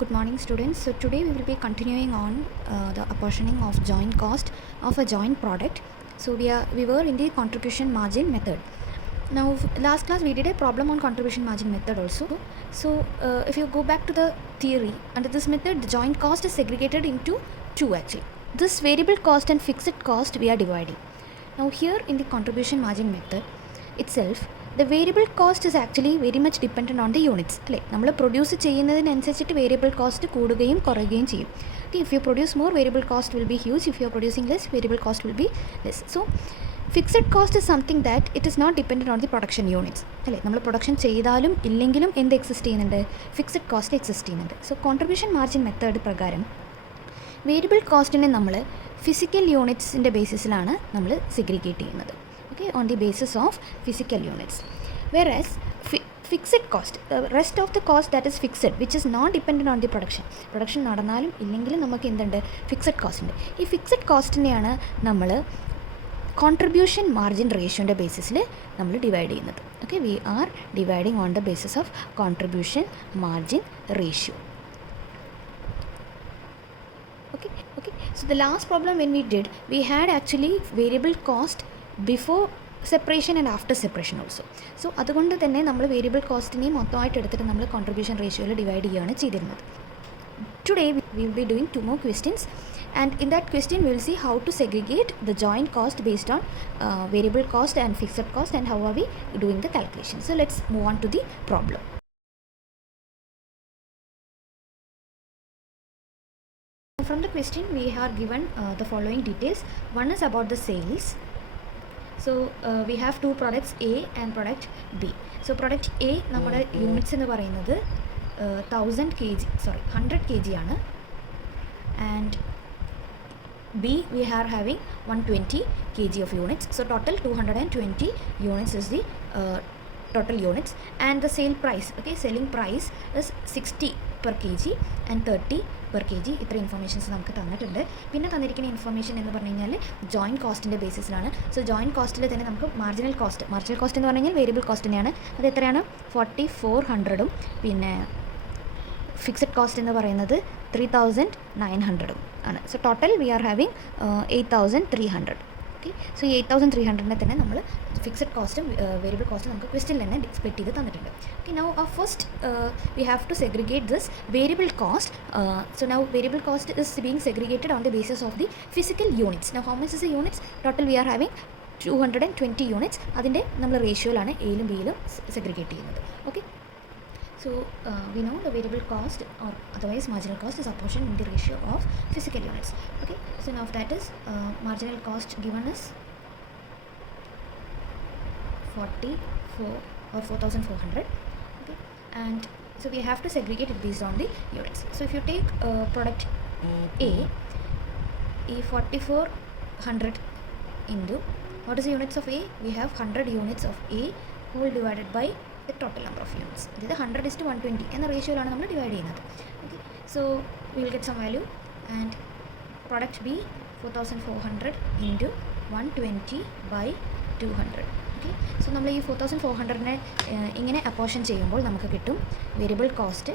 Good morning, students. So today we will be continuing on the apportioning of joint cost of a joint product. So we were in the contribution margin method. Now last class we did a problem on contribution margin method also. So if you go back to the theory, under this method the joint cost is segregated into two actually. This variable cost and fixed cost we are dividing. Now here in the contribution margin method itself, the variable cost is actually very much dependent on the units. അല്ലേ, നമ്മൾ പ്രൊഡ്യൂസ് ചെയ്യുന്നതിനനുസരിച്ചിട്ട് variable cost കൂടുകയും കുറയുകയും ചെയ്യും. Okay, if you produce more, variable cost will be huge. If you are producing less, variable cost will be less. So fixed cost is something that it is not dependent on the production units. അല്ലേ, നമ്മൾ പ്രൊഡക്ഷൻ ചെയ്താലും ഇല്ലെങ്കിലും എന്ത് എക്സിസ്റ്റ് ചെയ്യുന്നുണ്ട്? Fixed cost exist ചെയ്യുന്നുണ്ട്. So contribution margin method പ്രകാരം വേരിയബിൾ കോസ്റ്റിനെ നമ്മൾ ഫിസിക്കൽ യൂണിറ്റ്സിൻ്റെ ബേസിസിലാണ് നമ്മൾ സെഗ്രിഗേറ്റ് ചെയ്യുന്നത്. Okay, on the basis of physical units, whereas fixed cost, the rest of the cost that is fixed, which is not dependent on the production നടന്നാലും ഇല്ലെങ്കിലും നമുക്ക് എന്തുണ്ട്? ഫിക്സഡ് കോസ്റ്റ് ഉണ്ട്. ഈ ഫിക്സഡ് കോസ്റ്റിനെയാണ് നമ്മൾ കോൺട്രിബ്യൂഷൻ മാർജിൻ റേഷ്യോൻ്റെ ബേസിസിൽ നമ്മൾ ഡിവൈഡ് ചെയ്യുന്നത്. Okay, we are dividing on the basis of contribution margin ratio. Okay, so the last problem when we did, we had actually variable cost before separation and after separation also. So അതുകൊണ്ട് തന്നെ നമ്മൾ വേരിയബിൾ കോസ്റ്റിനെയും മൊത്തമായിട്ട് എടുത്തിട്ട് നമ്മൾ കോൺട്രിബ്യൂഷൻ റേഷ്യോയിൽ ഡിവൈഡ് ചെയ്യുകയാണ് ചെയ്തിരുന്നത്. Today we will be doing 2 more questions, and in that question we will see how to segregate the joint cost based on variable cost and fixed cost, and how are we doing the calculation. So let's move on to the problem. From the question we are given the following details. One is about the sales. So we have two products, A and product B. So product A നമ്മുടെ യൂണിറ്റ്സ് എന്ന് പറയുന്നത് 100 kg ആണ്, and B we are having 120 kg of units. So total 220 units is the total units, and the sale price, okay, selling price is 60 per kg and 30 per kg. ഇത്ര ഇൻഫർമേഷൻസ് നമുക്ക് തന്നിട്ടുണ്ട്. പിന്നെ തന്നിരിക്കുന്ന ഇൻഫർമേഷൻ എന്ന് പറഞ്ഞു കഴിഞ്ഞാൽ ജോയിൻറ്റ് കോസ്റ്റിൻ്റെ ബേസിസിലാണ്. സോ ജോയിൻറ്റ് കോസ്റ്റിൽ തന്നെ നമുക്ക് മാർജിനൽ കോസ്റ്റ് എന്ന് പറഞ്ഞു കഴിഞ്ഞാൽ വേരിയബിൾ കോസ്റ്റ് തന്നെയാണ്. അത് എത്രയാണ്? 4400 പിന്നെ ഫിക്സഡ് കോസ്റ്റ് എന്ന് പറയുന്നത് 3900 ആണ്. So total we are having 8300. Okay, so ഈ 8300 തന്നെ നമ്മൾ ഫിക്സഡ് കോസ്റ്റും വേരിയബിൾ കോസ്റ്റും നമുക്ക് ക്വസ്റ്റ്യനിൽ തന്നെ സ്പ്ലിറ്റ് ചെയ്ത് തന്നിട്ടുണ്ട്. Okay, now first we have to segregate this variable cost. So now variable cost is being segregated on the basis of the physical units. Now how much is the units? Total we are having 220 units. അതിൻ്റെ നമ്മൾ റേഷ്യോയിലാണ് എയിലും ബിയിലും segregate ചെയ്യുന്നത്. Okay, so we know the variable cost, or otherwise marginal cost, is apportioned in the ratio of physical units. Okay, so now that is marginal cost given is 44 or 4400. Okay, and so we have to segregate it based on the units. So if you take product A, 4400 into, what is the units of A? We have 100 units of A whole divided by the total number of units. അതായത് 100:120 എന്ന റേഷ്യോയിലാണ് നമ്മൾ divide ചെയ്യുന്നത്. Okay, so we will get some value, and product B 4400 into 120/200. Okay, so നമ്മൾ ഈ 4400നെ ഇങ്ങനെ apportion ചെയ്യുമ്പോൾ നമുക്ക് കിട്ടും വേരിയബിൾ കോസ്റ്റ്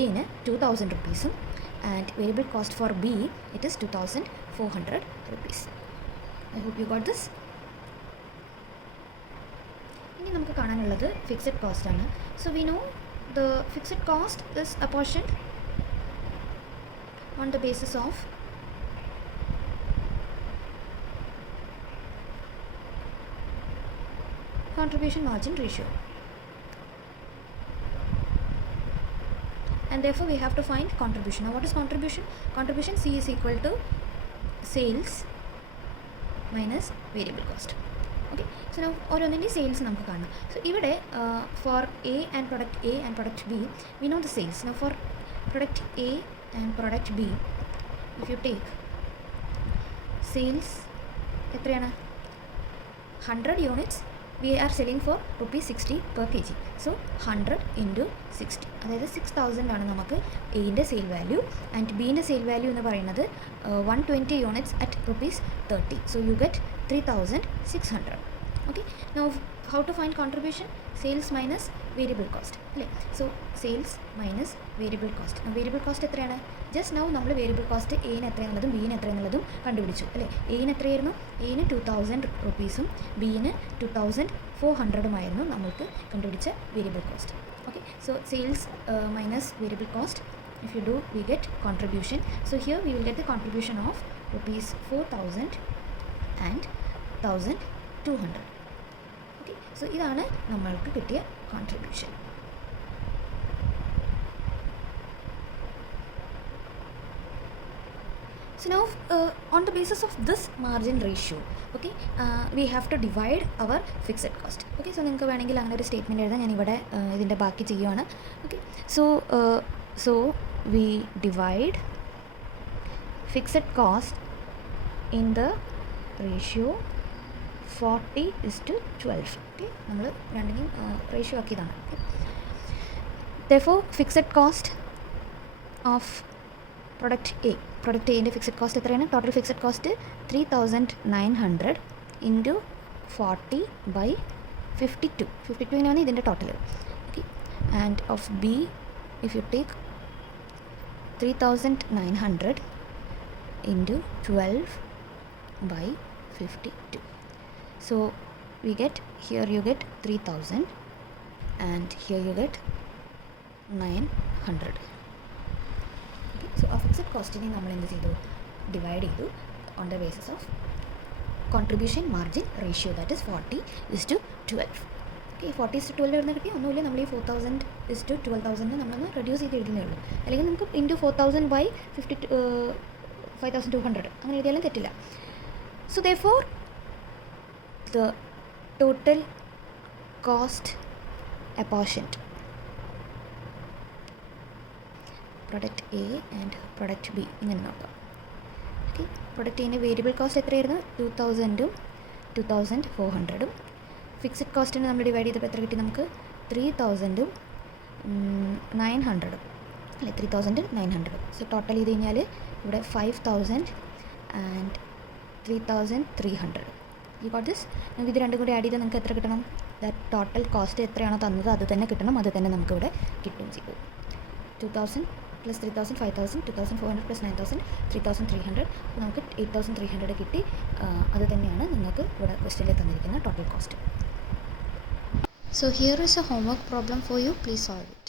എന് 2000 rupees, and variable cost for B it is 2400 rupees. I hope you got this. ഇനി നമുക്ക് കാണാനുള്ളത് ഫിക്സഡ് കോസ്റ്റ് ആണ്. So we know the fixed cost is apportioned on the basis of contribution margin ratio, and therefore we have to find contribution. Now what is contribution? Contribution, C is equal to sales minus variable cost. Okay, so now ഓരോന്നിൻ്റെ sales നമുക്ക് കാണാം. So ഇവിടെ for A and product B we know the sales. Now for product A and product B, if you take sales എത്രയാണ്? 100 units we are selling for ₹60 per kg. So 100 into 60, അതായത് 6000 ആണ് നമുക്ക് എയിൻ്റെ sale value, and ബീൻ്റെ sale value എന്ന് പറയുന്നത് 120 units at ₹30. So you get 3600. Okay, now how to find contribution? Sales minus variable cost അല്ലേ. So sales minus variable cost. Variable cost എത്രയാണ്? Just now നമ്മൾ വേരിയബിൾ കോസ്റ്റ് എയിന് എത്രയെന്നുള്ളതും ബിന് എത്രയെന്നുള്ളതും കണ്ടുപിടിച്ചു അല്ലേ. എയിന് എത്രയായിരുന്നു? എയിന് 2000 റുപ്പീസും ബിന് 2400 നമ്മൾക്ക് കണ്ടുപിടിച്ച variable cost. Okay, so sales minus variable cost, if you do we get contribution. So here we will get the contribution of rupees 4000 and 1200. Okay, so ഇതാണ് നമ്മൾക്ക് കിട്ടിയ contribution. So now on the basis of this margin ratio, okay, we have to divide our fixed cost. Okay, so നിങ്ങൾക്ക് വേണമെങ്കിൽ അങ്ങനെ ഒരു സ്റ്റേറ്റ്മെൻറ്റ് എഴുതാം. ഞാനിവിടെ ഇതിൻ്റെ ബാക്കി ചെയ്യുവാണ്. Okay, so we divide fixed cost in the ratio 40:12. Okay, നമ്മൾ രണ്ടിനെയും റേഷ്യോ ആക്കിയതാണ്. Therefore fixed cost of product A fixed cost എത്രയാണ്? Total fixed cost 3900 into 40/52. 52 ഇതിൻ്റെ total. Okay, and of B if you take 3900 into 12/52. So we get, here you get 3000 and here you get 900. Okay, so a fixed costing നമ്മൾ എന്ത് ചെയ്തു? ഡിവൈഡ് ചെയ്തു on the basis of contribution margin ratio, that is 40:12. ഓക്കെ, 40:12 എവിടെ നിന്ന് കിട്ടി? ഒന്നുമില്ല, നമ്മൾ ഈ 4000:12,000 നമ്മളൊന്ന് റെഡ്യൂസ് ചെയ്ത് എഴുതുന്നേ ഉള്ളൂ. അല്ലെങ്കിൽ നമുക്ക് ഇൻറ്റു 5200 അങ്ങനെ എഴുതിയാലും തെറ്റില്ല. So therefore the total cost apportioned product A and product B ഇങ്ങനെ നോക്കാം. ഓക്കെ, പ്രൊഡക്റ്റ് എയുടെ വേരിയബിൾ കോസ്റ്റ് എത്രയായിരുന്നു? 2000 2400. ഫിക്സഡ് കോസ്റ്റിന് നമ്മൾ ഡിവൈഡ് ചെയ്തപ്പോൾ എത്ര കിട്ടി നമുക്ക്? 3900 അല്ലേ, 3900. സോ ടോട്ടൽ ചെയ്ത് കഴിഞ്ഞാൽ ഇവിടെ 5000 ആൻഡ് 3300. U got this? നമുക്ക് ഇത് രണ്ടും കൂടി ആഡ് ചെയ്താൽ നിങ്ങൾക്ക് എത്ര കിട്ടണം? ടോട്ടൽ കോസ്റ്റ് എത്രയാണോ തന്നത് അത് തന്നെ കിട്ടണം. അത് തന്നെ നമുക്കിവിടെ കിട്ടും ചെയ്തു. 2000 + 3000 5000, 2400 + 9000 3300. നമുക്ക് 8300 കിട്ടി. അത് തന്നെയാണ് നിങ്ങൾക്ക് ഇവിടെ ക്വസ്റ്റ്യനിൽ തന്നിരിക്കുന്ന total cost. So here is a homework problem for you. Please solve it.